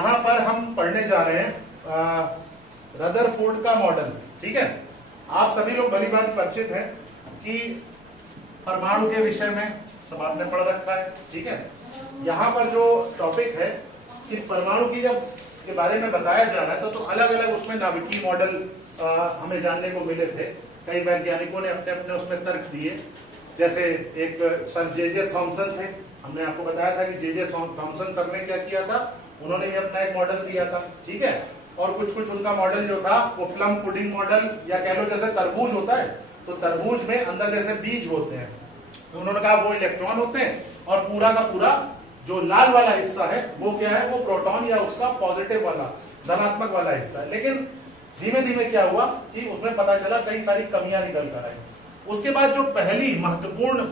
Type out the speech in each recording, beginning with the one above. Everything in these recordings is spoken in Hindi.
यहाँ पर हम पढ़ने जा रहे हैं रदरफोर्ड का मॉडल। ठीक है, आप सभी लोग भली बात परिचित हैं कि परमाणु के विषय में सब आपने पढ़ रखा है। ठीक है, यहाँ पर जो टॉपिक है कि परमाणु की जब के बारे में बताया जा रहा है तो अलग अलग उसमें नाभिकीय मॉडल हमें जानने को मिले थे। कई वैज्ञानिकों ने अपने अपने उसमें तर्क दिए। जैसे एक सर जे थॉमसन थे, हमने आपको बताया था कि जे थॉमसन सर ने क्या किया था, उन्होंने ये अपना एक मॉडल दिया था। ठीक है, और कुछ कुछ उनका मॉडल जो था वो प्लम पुडिंग मॉडल, या कह लो जैसे तरबूज होता है तो तरबूज में अंदर जैसे बीज होते हैं, तो उन्होंने कहा वो इलेक्ट्रॉन होते हैं और पूरा का पूरा जो लाल वाला हिस्सा है वो क्या है, वो प्रोटॉन या उसका पॉजिटिव वाला धनात्मक वाला हिस्सा है। लेकिन धीमे धीमे क्या हुआ कि उसमें पता चला कई सारी कमियां निकल कर आई। उसके बाद जो पहली महत्वपूर्ण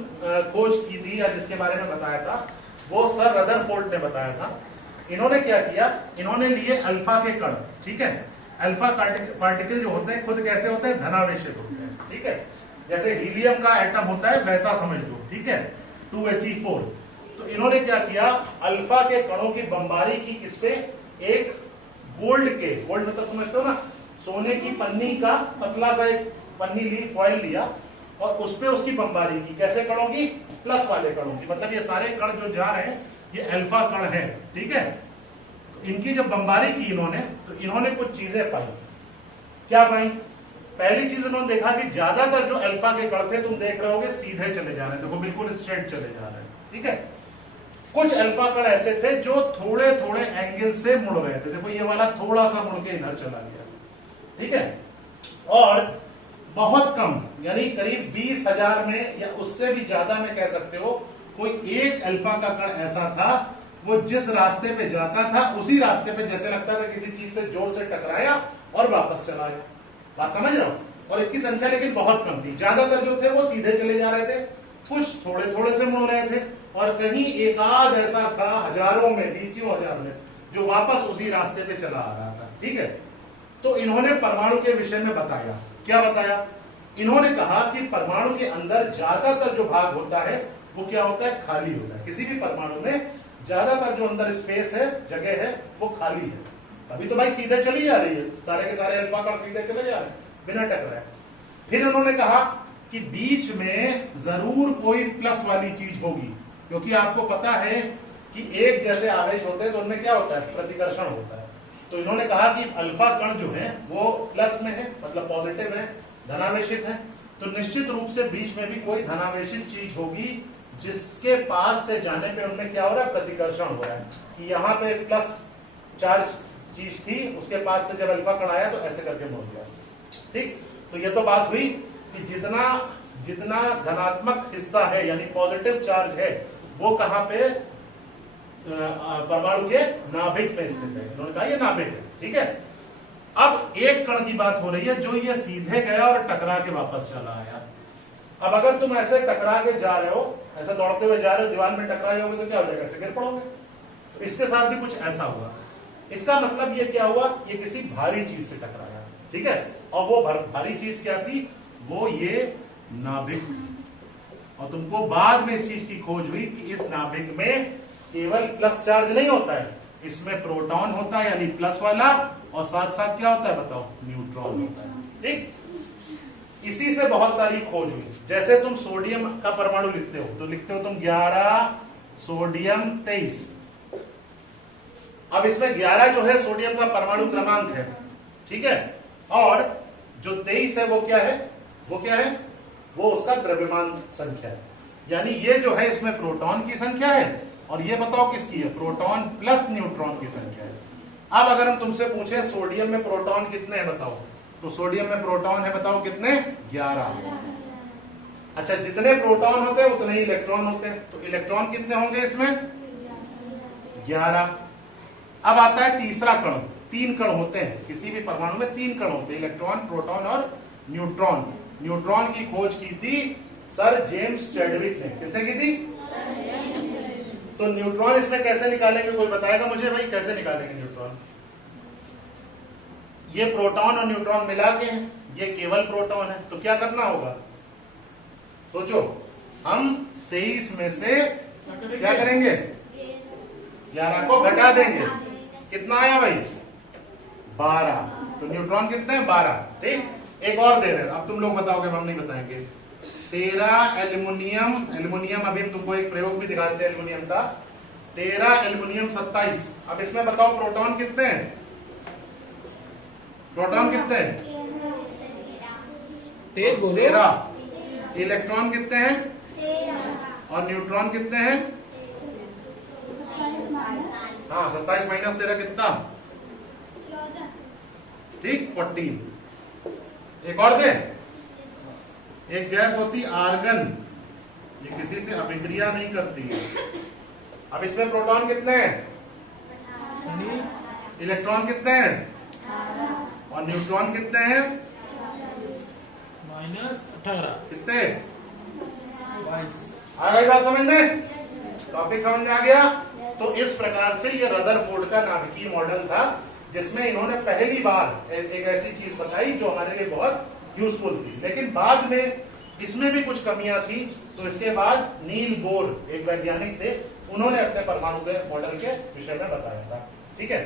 खोज की थी या जिसके बारे में बताया था वो सर रदरफोर्ड ने बताया था। इन्होंने क्या किया, इन्होंने लिए अल्फा के कण। ठीक है, अल्फा पार्टिकल जो होते हैं खुद कैसे होते हैं, धनावेशित होते हैं। ठीक है, जैसे हीलियम का एटम होता है वैसा समझ लो। ठीक है, 2He4। तो इन्होंने क्या किया, अल्फा के कणों की बमबारी की किसपे, एक गोल्ड मतलब समझते हो ना, सोने की पन्नी का पतला सा एक पन्नी ली, फॉइल लिया और उस पे उसकी बमबारी की। कैसे कणों की, प्लस वाले कणों की। मतलब ये सारे कण जो जा रहे हैं ये अल्फा कण है। ठीक है, इनकी जब बमबारी की इन्होंने तो इन्होंने कुछ चीजें पाई। क्या पाई, पहली चीज उन्होंने देखा कि ज्यादातर जो अल्फा के कण थे, तुम देख रहे होगे सीधे चले जा रहे हैं, देखो बिल्कुल स्ट्रेट चले जा रहे हैं। ठीक है, कुछ अल्फा कण ऐसे थे जो थोड़े थोड़े एंगल से मुड़ रहे थे। देखो ये वाला थोड़ा सा मुड़ के इधर चला गया। ठीक है, और बहुत कम यानी करीब 20,000 में या उससे भी ज्यादा में कह सकते हो, कोई एक अल्फा का कण ऐसा था वो जिस रास्ते पे जाता था उसी रास्ते पे जैसे लगता था किसी चीज से जोर से टकराया और वापस चला गया। बात समझ रहे हो? और इसकी संख्या लेकिन बहुत कम थी। ज्यादातर जो थे वो सीधे चले जा रहे थे, कुछ थोड़े थोड़े से मुड़ रहे थे और कहीं एक आध ऐसा था हजारों में, 20,000 में, जो वापस उसी रास्ते पे चला आ रहा था। ठीक है, तो इन्होंने परमाणु के विषय में बताया। क्या बताया, इन्होंने कहा कि परमाणु के अंदर ज्यादातर जो भाग होता है वो क्या होता है, खाली होता है। किसी भी परमाणु में ज्यादातर जो अंदर स्पेस है, जगह है, वो खाली है। अभी तो भाई सीधे चली जा रही है, सारे के सारे अल्फा कण सीधे चले जा रहे हैं बिना टकराए। फिर उन्होंने कहा कि बीच में जरूर कोई प्लस वाली चीज होगी, क्योंकि आपको पता है कि एक जैसे आवेश होते हैं तो उनमें क्या होता है, प्रतिकर्षण होता है। तो इन्होंने कहा कि अल्फा कण जो है वो प्लस में है, मतलब पॉजिटिव है, धनावेशित है। तो निश्चित रूप से बीच में भी कोई धनावेशित चीज होगी जिसके पास से जाने पे उनमें क्या हो रहा है, प्रतिकर्षण हो रहा है। कि यहाँ पे प्लस चार्ज चीज थी, उसके पास से जब अल्फा कण आया तो ऐसे करके मुड़ गया। ठीक, तो ये तो बात हुई कि जितना जितना धनात्मक हिस्सा है यानी पॉजिटिव चार्ज है वो कहां पे, परमाणु के नाभिक में स्थित है। इन्होंने कहा ये नाभिक है। ठीक है, अब एक कण की बात हो रही है जो ये सीधे गया और टकरा के वापस चला आया। अब अगर तुम ऐसे टकरा के जा रहे हो, ऐसे दौड़ते हुए जा रहे हो, दीवार में टकराए होगे तो क्या हो जाएगा, ऐसे गिर पड़ोगे। तो इसके साथ भी कुछ ऐसा हुआ। इसका मतलब ये क्या हुआ, ये किसी भारी चीज से टकराया। ठीक है, और वो भारी चीज क्या थी, वो ये नाभिक। और तुमको बाद में इस चीज की खोज हुई कि इस नाभिक में केवल प्लस चार्ज नहीं होता है, इसमें प्रोटॉन होता है यानी प्लस वाला, और साथ साथ क्या होता है बताओ, न्यूट्रॉन होता है। ठीक, इसी से बहुत सारी खोज हुई। जैसे तुम सोडियम का परमाणु लिखते हो तो लिखते हो तुम 11 सोडियम 23। अब इसमें 11 जो है सोडियम का परमाणु क्रमांक है। ठीक है, और जो 23 है वो क्या है, वो क्या है, वो उसका द्रव्यमान संख्या है। यानी ये जो है इसमें प्रोटॉन की संख्या है और ये बताओ किसकी है, प्रोटॉन प्लस न्यूट्रॉन की संख्या है। अब अगर हम तुमसे पूछे सोडियम में प्रोटॉन कितने हैं बताओ, तो सोडियम में प्रोटॉन है बताओ कितने, 11। अच्छा, जितने प्रोटॉन होते हैं उतने ही इलेक्ट्रॉन होते हैं, तो इलेक्ट्रॉन कितने होंगे इसमें, 11। अब आता है तीसरा कण। 3 कण होते हैं किसी भी परमाणु में, 3 कण होते हैं, इलेक्ट्रॉन, प्रोटॉन और न्यूट्रॉन। न्यूट्रॉन की खोज की थी सर जेम्स चैडविक ने। किसने की थी, तो न्यूट्रॉन इसमें कैसे निकालेंगे, कोई बताएगा मुझे भाई, कैसे निकालेंगे न्यूट्रॉन। ये प्रोटॉन और न्यूट्रॉन मिला के हैं, ये केवल प्रोटॉन है, तो क्या करना होगा, सोचो। हम 23 में से क्या करेंगे, 11 को घटा देंगे, कितना आया भाई 12। तो न्यूट्रॉन कितने हैं 12। ठीक, एक और दे रहे हैं, अब तुम लोग बताओगे, हम नहीं बताएंगे। 13 एल्युमिनियम, एल्युमिनियम अभी हम तुमको एक प्रयोग भी दिखाते हैं एल्युमिनियम का। 13 एल्युमिनियम 27। अब इसमें बताओ प्रोटॉन कितने हैं, प्रोटॉन कितने हैं 13। इलेक्ट्रॉन कितने हैं और न्यूट्रॉन कितने हैं? हाँ 27 माइनस 13 कितना? ठीक 14। एक और दे, एक गैस होती आर्गन, ये किसी से अभिक्रिया नहीं करती है। अब इसमें प्रोटॉन कितने हैं, इलेक्ट्रॉन कितने हैं और न्यूट्रॉन कितने हैं? -18 कितने? 22। आ गई बात समझ में? टॉपिक समझ में आ गया? तो इस प्रकार से ये रदरफोर्ड का नाभिकीय मॉडल था, जिसमें इन्होंने पहली बार एक ऐसी चीज बताई जो हमारे लिए बहुत यूजफुल थी। लेकिन बाद में इसमें भी कुछ कमियां थी, तो इसके बाद नील बोर एक वैज्ञानिक थे, उन्होंने अपने परमाणु के मॉडल के विषय में बताया था। ठीक है।